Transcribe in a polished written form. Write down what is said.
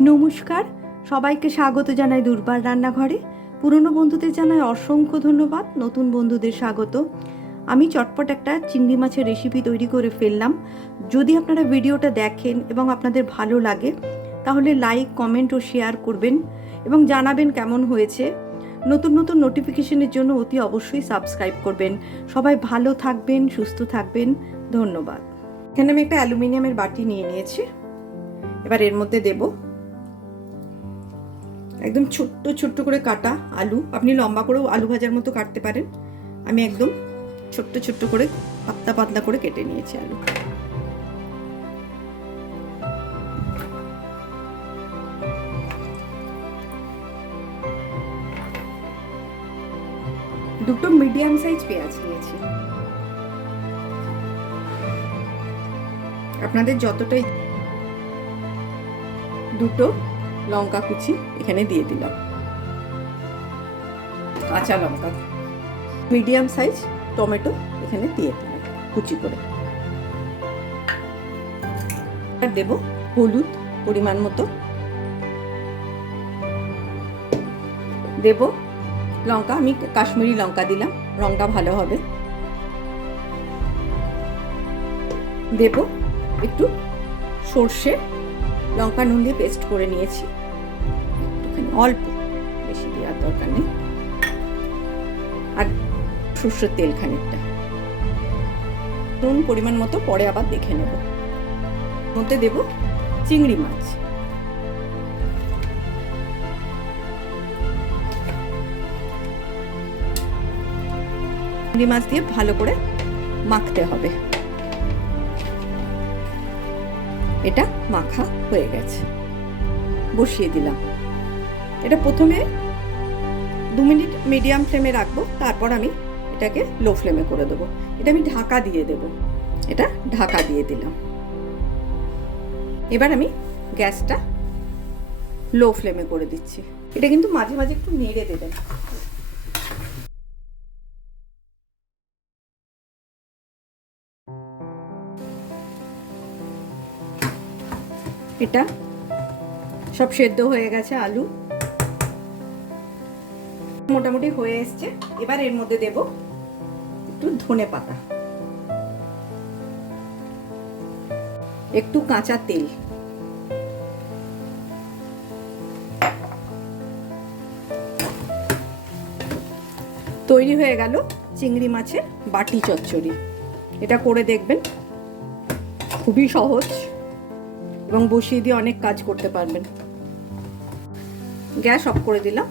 নমস্কার, সবাইকে স্বাগত জানাই দুর্বার রান্নাঘরে। পুরনো বন্ধুদের জানাই অসংখ্য ধন্যবাদ, নতুন বন্ধুদের স্বাগত। আমি চটপট একটা চিংড়ি মাছের রেসিপি তৈরি করে ফেললাম। যদি আপনারা ভিডিওটা দেখেন এবং আপনাদের ভালো লাগে তাহলে লাইক, কমেন্ট ও শেয়ার করবেন এবং জানাবেন কেমন হয়েছে। নতুন নতুন নোটিফিকেশনের জন্য অতি অবশ্যই সাবস্ক্রাইব করবেন। সবাই ভালো থাকবেন, সুস্থ থাকবেন, ধন্যবাদ। এখানে আমি একটা অ্যালুমিনিয়ামের বাটি নিয়ে নিয়েছি। এবার এর মধ্যে দেব একদম ছোট্ট ছোট্ট করে কাটা আলু। আপনি লম্বা করেও আলু ভাজার মতো কাটতে পারেন। আমি একদম ছোট্ট ছোট্ট করে পাতলা পাতলা করে কেটে নিয়েছি আলু। দুটো মিডিয়াম সাইজ পেঁয়াজ নিয়েছি। আপনাদের যতটাই। দুটো লঙ্কা কুচি এখানে দিয়ে দিলাম, কাঁচা লঙ্কা। মিডিয়াম সাইজ টমেটো এখানে দিয়ে দিলাম কুচি করে। আর দেব হলুদ পরিমাণ মতো, দেব লঙ্কা, আমি কাশ্মীরি লঙ্কা দিলাম, রংটা ভালো হবে। দেব একটু সর্ষে, লঙ্কা নুন দিয়ে পেস্ট করে নিয়েছি, একটুখানি অল্প, বেশি দেওয়ার দরকার নেই। আর সর্ষের তেল খানিকটা, নুন পরিমাণ মতো পরে আবার দেখে নেব। মধ্যে দেব চিংড়ি মাছ, চিংড়ি মাছ দিয়ে ভালো করে মাখতে হবে। এটা মাখা হয়ে গেছে, বসিয়ে দিলাম। এটা প্রথমে 2 মিনিট মিডিয়াম ফ্লেমে রাখবো, তারপর আমি এটাকে লো ফ্লেমে করে দেবো। এটা আমি ঢাকা দিয়ে দেব। এটা ঢাকা দিয়ে দিলাম। এবার আমি গ্যাসটা লো ফ্লেমে করে দিচ্ছি। এটা কিন্তু মাঝে মাঝে একটু নেড়ে দেবেন। এটা সব সেদ্ধ হয়ে গেছে, আলু মোটামুটি হয়ে এসছে। এবার এর মধ্যে দেব একটু ধনে পাতা, একটু কাঁচা তেল, তৈরি হয়ে গেল চিংড়ি মাছের বাটি চচ্চড়ি। এটা করে দেখবেন, খুবই সহজ এবং বসিয়ে দিয়ে অনেক কাজ করতে পারবেন। গ্যাস অফ করে দিলাম।